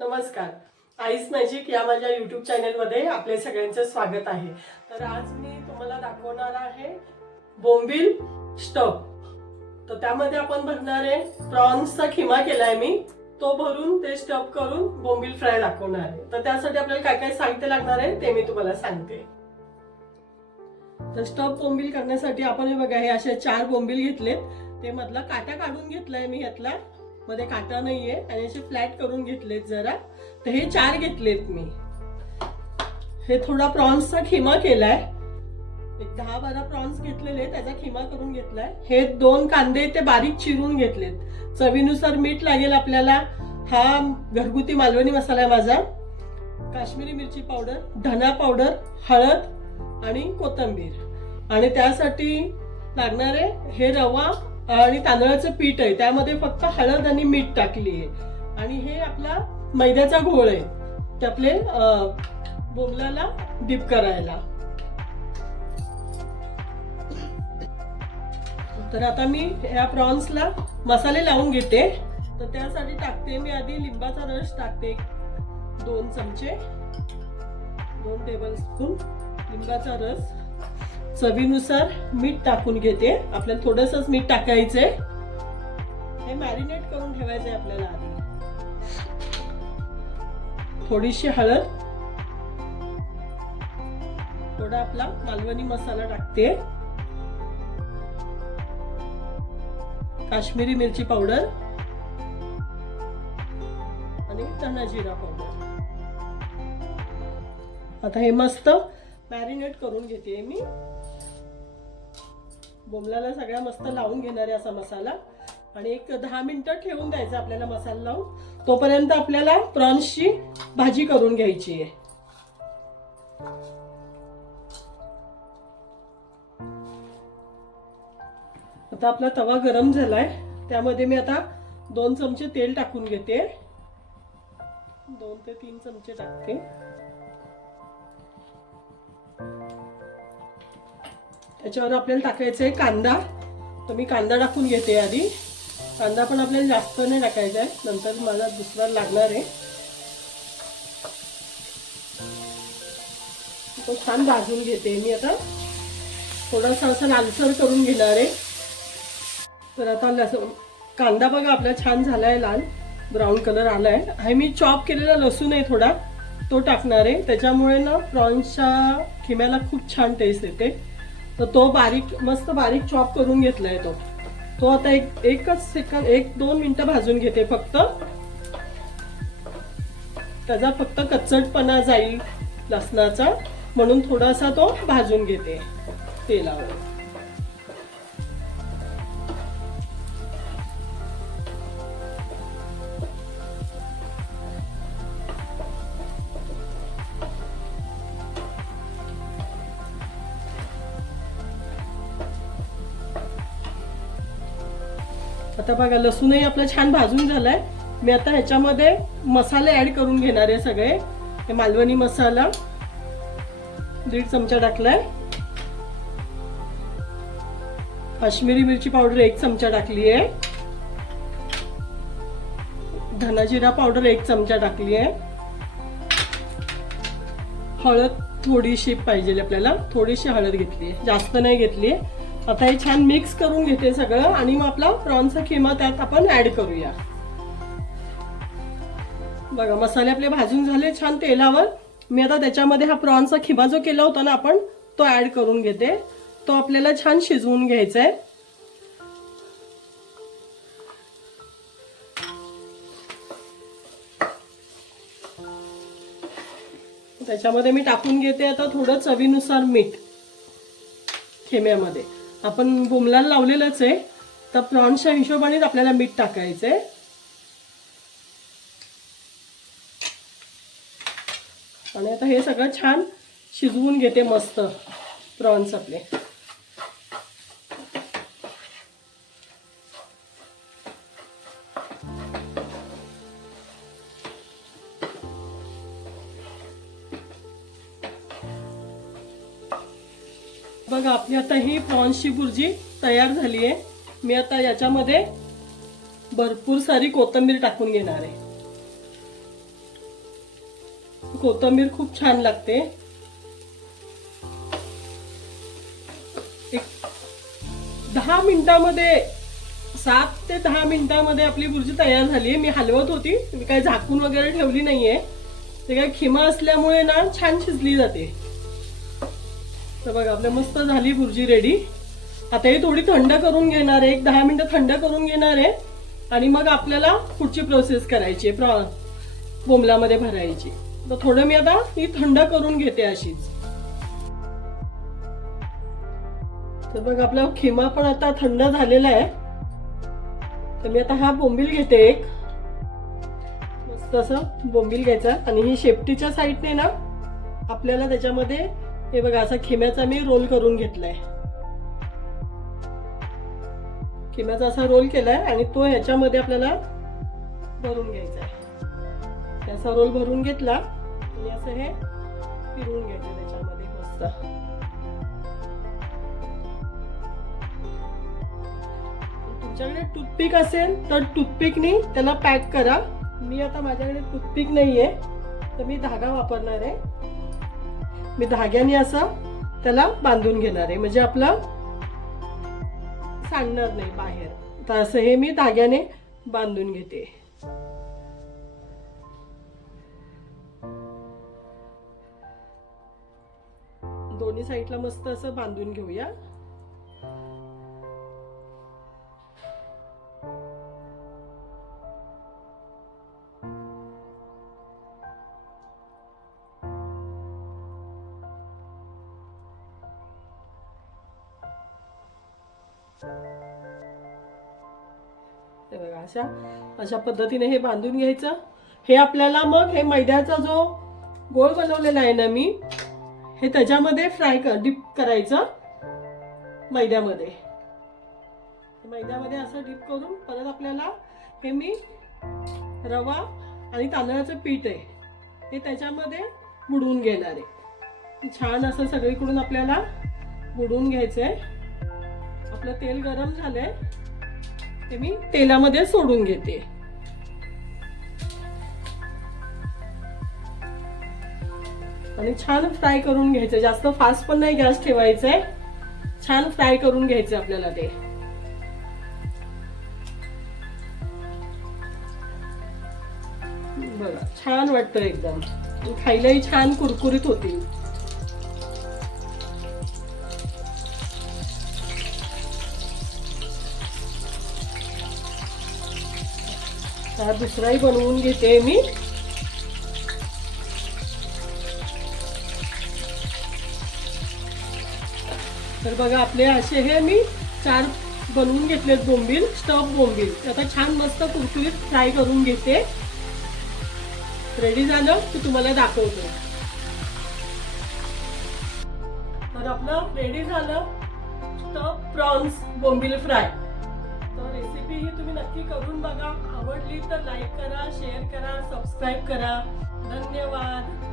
नमस्कार. Ice magic या माझ्या यूट्यूब चॅनलमध्ये आपले सगळ्यांचे स्वागत आहे. तर आज मी तुम्हाला दाखवणार आहे बोंबील स्टफ. तर त्यामध्ये आपण भरणार आहे प्रॉन्सचा खिमा केलाय मी, तो भरून ते स्टफ करून बोंबील फ्राय दाखवणार आहे. तर त्यासाठी आपल्याला काय काय साहित्य लागणार आहे ते मी तुम्हाला सांगते. तर स्टफ बोंबील करण्यासाठी आपण हे बघा, हे असे 4 बोंबील घेतलेत. ते मधला काटा काढून घेतलाय मी, यातला मध्ये काटा नाहीये आणि असे फ्लॅट करून घेतलेत जरा. तर हे 4 घेतलेत मी. हे थोडा प्रॉन्सचा खिमा केलाय, एक 10-12 प्रॉन्स घेतलेले, त्याचा खिमा करून घेतलाय. हे 2 कांदे ते बारीक चिरून घेतलेत. चवीनुसार मीठ लागेल आपल्याला. हा घरगुती मालवणी मसाला आहे माझा. काश्मीरी मिरची पावडर, धना पावडर, हळद आणि कोथिंबीर. आणि त्यासाठी लागणारे हे रवा आणि तांदळाचं पीठ आहे, त्यामध्ये फक्त हळद आणि मीठ टाकली आहे. आणि हे आपला मैद्याचा घोळ आहे, ते आपले बोंबलाला डिप करायला. तर आता मी या प्रॉन्सला मसाले लावून घेते. तर त्यासाठी टाकते मी आधी लिंबाचा रस टाकते 2 चमचे, 2 टेबलस्पून लिंबाचा रस. चवीनुसार मीठ टाकून घेते. आपल्याला थोडंसंच मीठ टाकायचंय. हे मॅरिनेट करून ठेवायचंय आपल्याला आधी. थोडीशी हळद, थोडा आपला मालवणी मसाला टाकते, काश्मीरी मिरची पावडर आणि धना जिरा पावडर. आता हे मस्त मॅरिनेट करून घेते मी. बोंबलाला सगळ्या मस्त लावून घेणार आहे असा मसाला. आणि एक 10 मिनिटं ठेवून द्यायचा आपल्याला मसाला लावून. तोपर्यंत आपल्याला प्रॉन्सची भाजी करून घ्यायची आहे. आता आपला तवा गरम झालाय, त्यामध्ये मी आता 2 चमचे तेल टाकून घेते. 2 ते 3 चमचे टाकते. त्याच्यावर आपल्याला टाकायचा आहे कांदा. तर मी कांदा टाकून घेते आधी. कांदा पण आपल्याला जास्त नाही टाकायचा आहे, नंतर मला दुसरा लागणार आहे. तो छान भाजून घेते मी आता. थोडासा असा लालसर करून घेणार आहे. तर आता कांदा बघा आपला छान झालाय, लाल ब्राऊन कलर आलाय. हे मी चॉप केलेला लसूण आहे थोडा, तो टाकणार आहे. त्याच्यामुळे ना प्रॉन्सच्या खिम्याला खूप छान टेस्ट येते. तर तो मस्त बारीक चॉप करून घेतलाय तो आता एकच सेकंद 1-2 मिनिटं भाजून घेते फक्त. त्याचा फक्त कच्चटपणा जाईल लसणाचा, म्हणून थोडासा तो भाजून घेते तेलावर. आता बघा लसूणही आपला छान भाजून झालाय. मी आता ह्याच्यामध्ये मसाले ऍड करून घेणार आहे सगळे. हे मालवणी मसाला 1.5 चमचा टाकलाय, काश्मीरी मिरची पावडर 1 चमचा टाकली आहे, धना जिरा पावडर 1 चमचा टाकली आहे, हळद थोडीशी पाहिजे आपल्याला, थोडीशी हळद घेतली आहे, जास्त नाही घेतली. आता हे छान मिक्स करून घेते सगळं आणि मग आपला प्रॉन्सचा खिमा त्यात आपण ऍड करूया. बघा मसाले आपले भाजून झाले छान तेलावर. मी आता त्याच्यामध्ये हा प्रॉन्सचा खिमा जो केला होता ना आपण, तो ऍड करून घेते. तो आपल्याला छान शिजवून घ्यायचा आहे. त्याच्यामध्ये मी टाकून घेते आता थोडं चवीनुसार मीठ. खिम्यामध्ये आपण बोंबलाला लावलेलंच आहे, तर प्रॉन्सच्या हिशोबानेच आपल्याला मीठ टाकायचंय. आणि आता हे सगळं छान शिजवून घेते मस्त प्रॉन्स आपले. बघा आपली आता ही प्रॉन्सची भुर्जी तयार झाली आहे. मी आता याच्यामध्ये भरपूर सारी कोथिंबीर टाकून घेणार आहे. कोथिंबीर खूप छान लागते. एक 10 मिनिटामध्ये 7 ते 10 मिनिटामध्ये आपली भुर्जी तयार झाली. मी हलवत होती, मी काही झाकून वगैरे ठेवली नाहीये. ते काय खिमा असल्यामुळे ना छान शिजली जाते. तर बघा आपल्या मस्त झाली भुर्जी रेडी. आता ही थोडी थंड करून घेणार आहे, एक 10 मिनिटं थंड करून घेणार आहे आणि मग आपल्याला पुढची प्रोसेस करायची आहे, बोंबलामध्ये भरायची. तर थोडं मी आता ही थंड करून घेते अशीच. तर बघा आपला खिमा पण आता थंड झालेला आहे. तर मी आता हा बोंबील घेते, एक मस्त असं बोंबील घ्यायचा आणि ही शेपटीच्या साईडने ना आपल्याला त्याच्यामध्ये हे बघा असा खिम्याचा मी रोल करून घेतलाय. खिम्याचा असा रोल केलाय आणि तो ह्याच्यामध्ये आपल्याला भरून घ्यायचा आहे. असा रोल भरून घेतला आणि असं हे फिरवून घ्यायचं त्याच्यामध्ये मस्त. तुमच्याकडे टूथपिक असेल तर टूथपिकनी त्याला पॅक करा. मी आता माझ्याकडे टूथपिक नाहीये तर मी धागा वापरणार आहे. मी धाग्याने असं त्याला बांधून घेणार आहे, म्हणजे आपलं सांडणार नाही बाहेर. तर असं हे मी धाग्याने बांधून घेते. दोन्ही साईडला मस्त असं बांधून घेऊया. अशा पद्धतीने हे बांधून घ्यायचं. हे आपल्याला मग हे मैद्याचा जो गोळ बनवलेला आहे ना मी, हे त्याच्यामध्ये डीप करायचं मैद्यामध्ये. असं डीप करून परत आपल्याला हे मी रवा आणि तांदळाचं पीठ आहे हे त्याच्यामध्ये बुडवून घेणार आहे. छान असं सगळीकडून आपल्याला बुडवून घ्यायचंय. आपलं तेल गरम झालंय, ते मी तेलामध्ये सोडून घेते. आणि छान फ्राय करून घ्यायचं. जास्त फास्ट पण नाही गॅस ठेवायचंय, छान फ्राय करून घ्यायचं आपल्याला ते. बघा छान वाटतं एकदम, खायलाही छान कुरकुरीत होतील. हा दुसराही बनवून घेते मी. तर बघा आपले असे हे मी 4 बनवून घेतलेत बोंबील, स्टफ बोंबील. आता छान मस्त कुरकुरीत फ्राय करून घेते. रेडी झालं की तुम्हाला दाखवतो. तर आपलं रेडी झालं स्टफ प्रॉन्स बोंबील फ्राय. तर रेसिपी ही तुम्ही नक्की करून बघा. आवडली तर लाईक करा, शेअर करा, सबस्क्राईब करा. धन्यवाद.